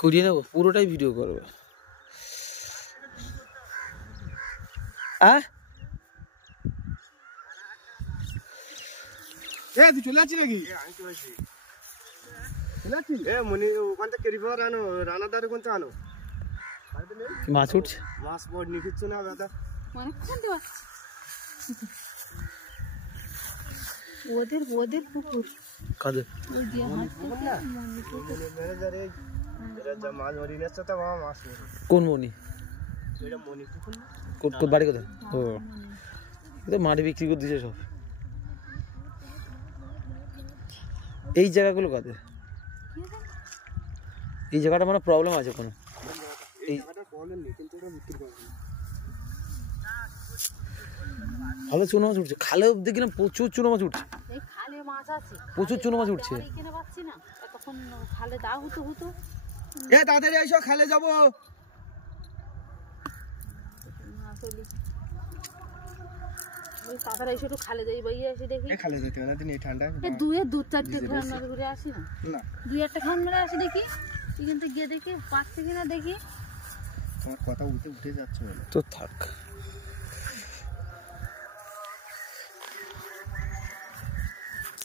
করিয়ে নেবো, পুরোটাই ভিডিও করবে। তুই চলে যাচ্ছি নাকি? আমি তো আছি। চলে যাচ্ছি? মনি ওখান থেকে রিভার আনো, রানাদার ওখান থেকে আনো। মাছ উঠছে, মাছ পড় নিয়ে কিচ্ছু না দাদা। ওদের পুকুর কাদের কোন মনি? বাড়ি কোথায়? ও তো মাটি বিক্রি করে দিয়েছে সব। এই জায়গাগুলো কাদের? এই জায়গাটা মানে প্রবলেম আছে কোনো? ভালো চুনো মাছ উঠছে, খালে দেখি না প্রচুর চুনো মাছ উঠছে, প্রচুর চুনো মাছ উঠছে। তাড়াতাড়ি এসো, খালে যাবো। খালে যাই বই আসি দেখি। খালে যেতে না দিন ঠান্ডা দু চারটে খান মারে ঘুরে আসি না, দুই একটা খান মারে আসি দেখি, এখান থেকে গিয়ে দেখি পাচ্ছে কিনা দেখি। তোমার কথা উঠে যাচ্ছে তো থাক।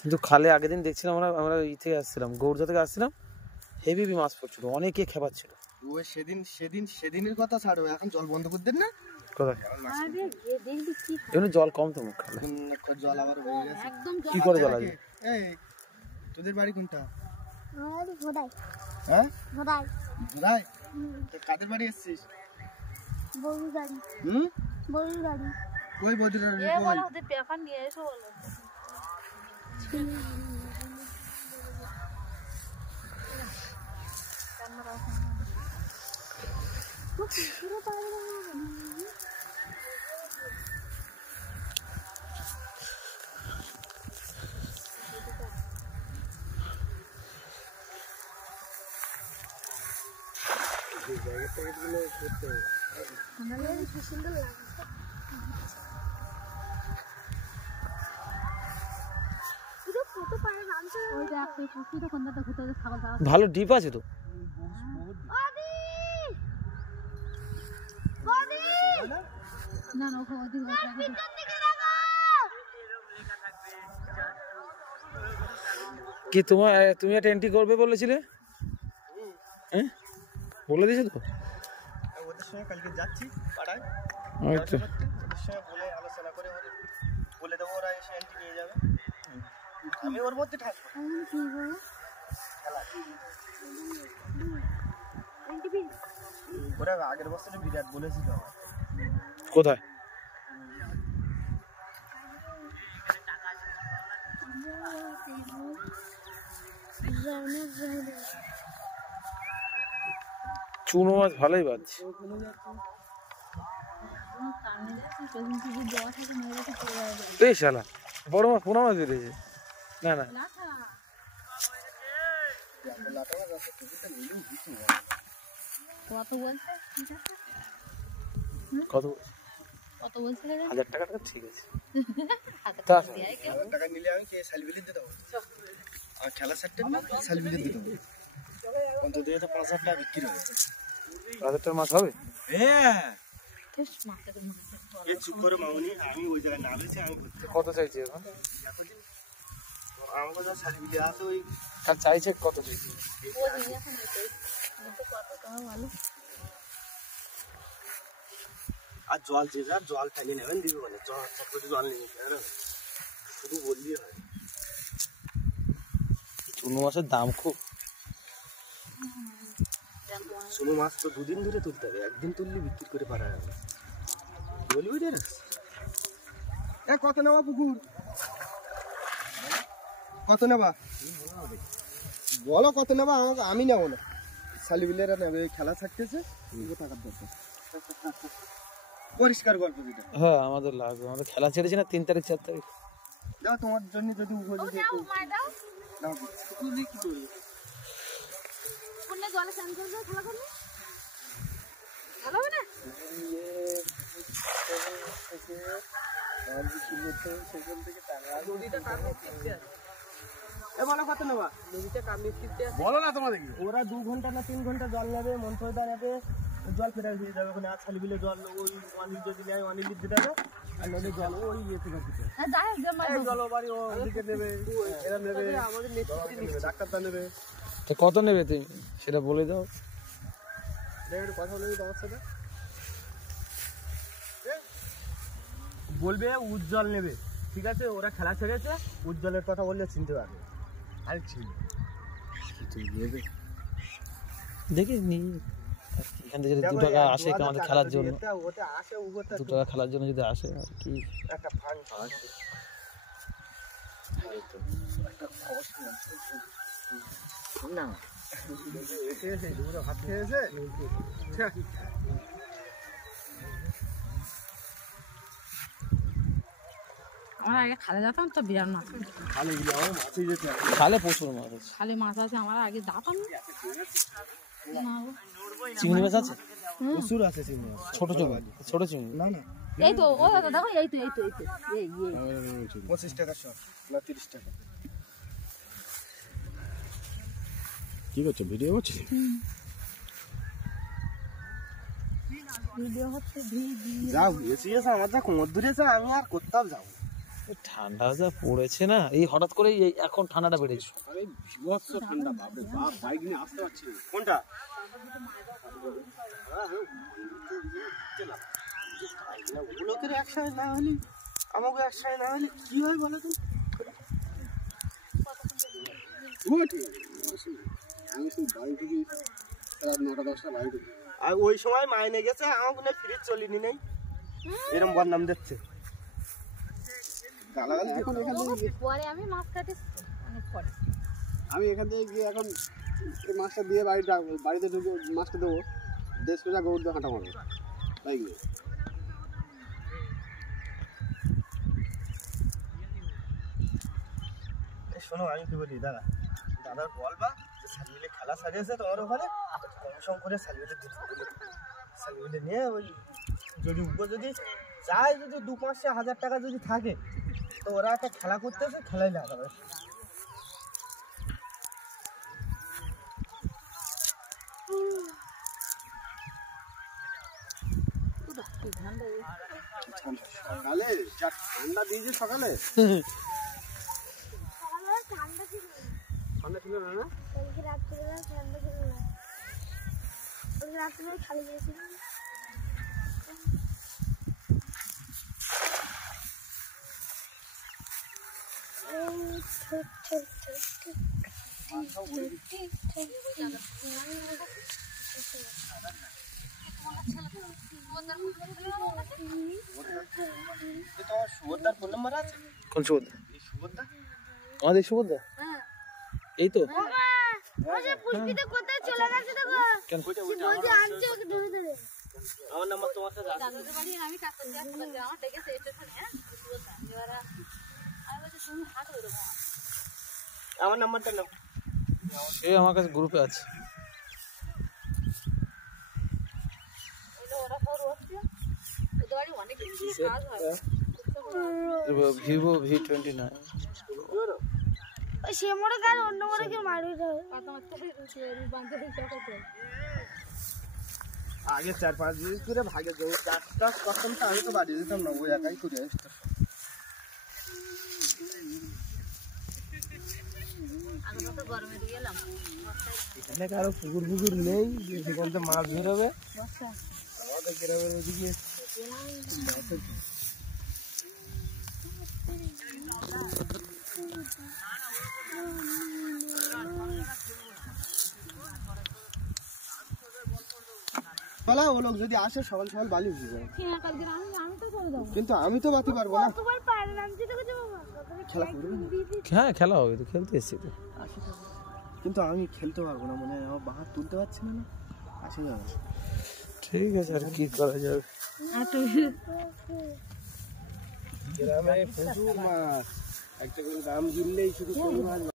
কিন্তু খালে আগের দিন দেখছিলাম আমরা ই থেকে আসছিলাম, গৌড়া থেকে আসছিলাম, হেভি মাছ পড়ছিল, অনেকে খেপাচ্ছিল। সেদিনের কথা ছাড়ো, এখন জল বন্ধ করে দেন না। জল কম তো মুখ জল আবার কি করে জল আছে? তোদের বাড়ি কোনটা? কাদের বাড়ি এসছিস? কই বৌদির পেপার নিয়ে এসো বলো। ভালো ডিপ আছে তো। কি তুমি একটা এন্ট্রি করবে বলেছিলে? হ্যাঁ বলে দিয়েছে তো। ওদের সঙ্গে কালকে যাচ্ছি পাড়ায়, আচ্ছা ওদের সঙ্গে বলে আলোচনা করে বলে দেবো, ওরা এসে এন্ট্রি নিয়ে যাবে, আমি ওর মধ্যে থাকবো। ওরা আগের বছরে বিরাট বলেছিল। কোথায়? চুনো মাছ ভালোই বাজছে। শালা বড় মাছ, পোনা মাছ বেরিয়েছে। না না কত বলছে? 1000 টাকা? ঠিক আছে, 1000 টাকা নিলে আমি সালবিলি দিয়ে দেবো, আর খেলা সেটটা সালবিলি দিয়ে দেবো, অন্তত 5000 টাকা বিক্রি হবে। 1000 টাকার মাছ হবে? হ্যাঁ চুপ করে মামুনি, আমি ওই জায়গায় নামেছি। আমি কত চাইছি এখন? আমাকে যা সালবিলি আছে ওই চাইছে কত চাইছি? আর জল যে যার জল ফেলে নেবেন দিবি বলে, জল নেবে শুধু বললি হয়। চুনো মাছের দাম খুব। চুনো মাছ তো 2 দিন ধরে তুলতে হবে, একদিন তুললে বিক্রি করে পারা যাবে। বলবি রে কত নেবা পুকুর? কত নেবা বলো, কত নেবা? আমি নেবো না, সালিবিলেরা নেবে, খেলা থাকতেছে টাকার দরকার। পরিষ্কার গল্প যেটা। হ্যাঁ আমাদের লাগবে, আমাদের খেলা ছেড়েছি না 3 তারিখ 4 তারিখ। দাও তোমার জন্য যদি সেখান থেকে টাকা বলো কত নেবা? নদীতে বলো না তোমাদের ওরা 2 ঘন্টা না 3 ঘন্টা জল নেবে, মন্থদা নেবে, জল ফেরার দিয়ে যাবে ওখানে। আর ছালি বিলে জল ওই অনিল যদি নেয় অনিল দিতে যাবে, আর নদীর জল ওই ইয়ে থেকে দিতে জলবাড়ি ও দিকে নেবে, এরা নেবে, আমাদের ডাক্তারটা নেবে। তো কত নেবে তুমি সেটা বলে দাও। কথা বলে বাবার সাথে বলবে উজ্জ্বল নেবে, ঠিক আছে? ওরা খেলা ছেড়েছে, উজ্জ্বলের কথা বললে চিনতে পারবে। আর ছিল দেখিস নি এখান থেকে যদি 2 টাকা আসে আমাদের খেলার জন্য, 2 টাকা খেলার জন্য যদি আসে আর কি একটা ফান্ড আসে। না এসে দুটো ভাত খেয়েছে। আমরা আগে খালে যেতাম তো বিরাট মাছ, খালে প্রচুর মাছ আছে, খালে মাছ আছে। আমরা আগে যেতাম না। চিংড়ি মাছ আছে প্রচুর আছে চিংড়ি মাছ, ছোট ছোট চিংড়ি। না না এই তো ও দেখো, এই তো 25 টাকা শো না 30 টাকা। কি করছো, ভিডিও করছো? ভিডিও হচ্ছে। যাও এসে আমার যা কোমর ধরেছে, আমি আর কোথাও যাবো। ঠান্ডা যা পড়েছে না, এই হঠাৎ করে এখন ঠান্ডাটা বেড়েছে। আরে বিভৎস ঠান্ডা, বাপরে বাপ, বাইক নিয়ে আসতে পারছি না। কোনটা লোকের একসাথে না হলে, আমাকে একসাথে না হলে কি হয় বলো তো? আর ওই সময় মাইনে গেছে, আমাকে ফ্রিজ চলিনি নেই, এরকম বদনাম দেখছে। আমি মাছ কাটি অনেক পরে, আমি এখান থেকে গিয়ে এখন মাছটা দিয়ে বাড়িতে ঢুকে মাছটা দেবো, 1.5 কেজি গরুর দিয়ে হাঁটা মারবো বাইক নিয়ে। শোনো আমি কি বলি, দাদার বলবা যে সালমিলে খেলা সারিয়েছে তোমার ওখানে, কম সম করে সালমিলে দিতে, সালমিলে নিয়ে ওই যদি যদি যায়, যদি 2-5 টাকা যদি থাকে, তো ওরা একটা খেলা করতেছে, খেলাই লাগাবে। সকালে যা ঠান্ডা দিয়েছে, সকালে ঠান্ডা ছিল না, না রাত্রিবেলা ঠান্ডা ছিল না, রাত্রিবেলা খালি গিয়েছিল। সুভদ্রার ফোন নাম্বার আছে? কোন সুভদ্রা? এই সুভদ্রা, আমাদের সুভদ্রা, এই তো। কোথায় চলে গেছে দেখো, কেন বলছে আনছে ওকে ধরে ধরে। আমার নাম্বার তোমার সাথে আছে? আমি কাজ করতে আমার ডেকেছে স্টেশনে। হ্যাঁ আমি বলছি তুমি হাঁটো এরকম। আমার নাম্বারটা নাও। সে আমার কাছে গ্রুপে আছে। Vivo V29। সে মোড়ে গেল, অন্য মোড়ে কেউ মারবে। আগে 4-5 মিনিট করে ভাগে যাবো, চারটা কখন তো আমি তো বাড়ি যেতাম না, ওই একাই করে আসতাম। এখানে কারো পুকুর নেই যেখান থেকে মাছ বেরোবে, আমাদের গ্রামের ওদিকে ও লোক যদি আসে সকাল সকাল বালি উঠে যাবে, কিন্তু আমি তো বাতি পারবো না। খেলা করবে না? হ্যাঁ খেলা হবে তো, খেলতে এসছি তো। কিন্তু আমি খেলতে পারবো না, মনে হয় আমার বাহার তুলতে পারছি না, আসে যাবে। ঠিক আছে, আর কি করা যাবে। গ্রামে প্রচুর মাছ, একটা করে দাম জুড়লেই শুধু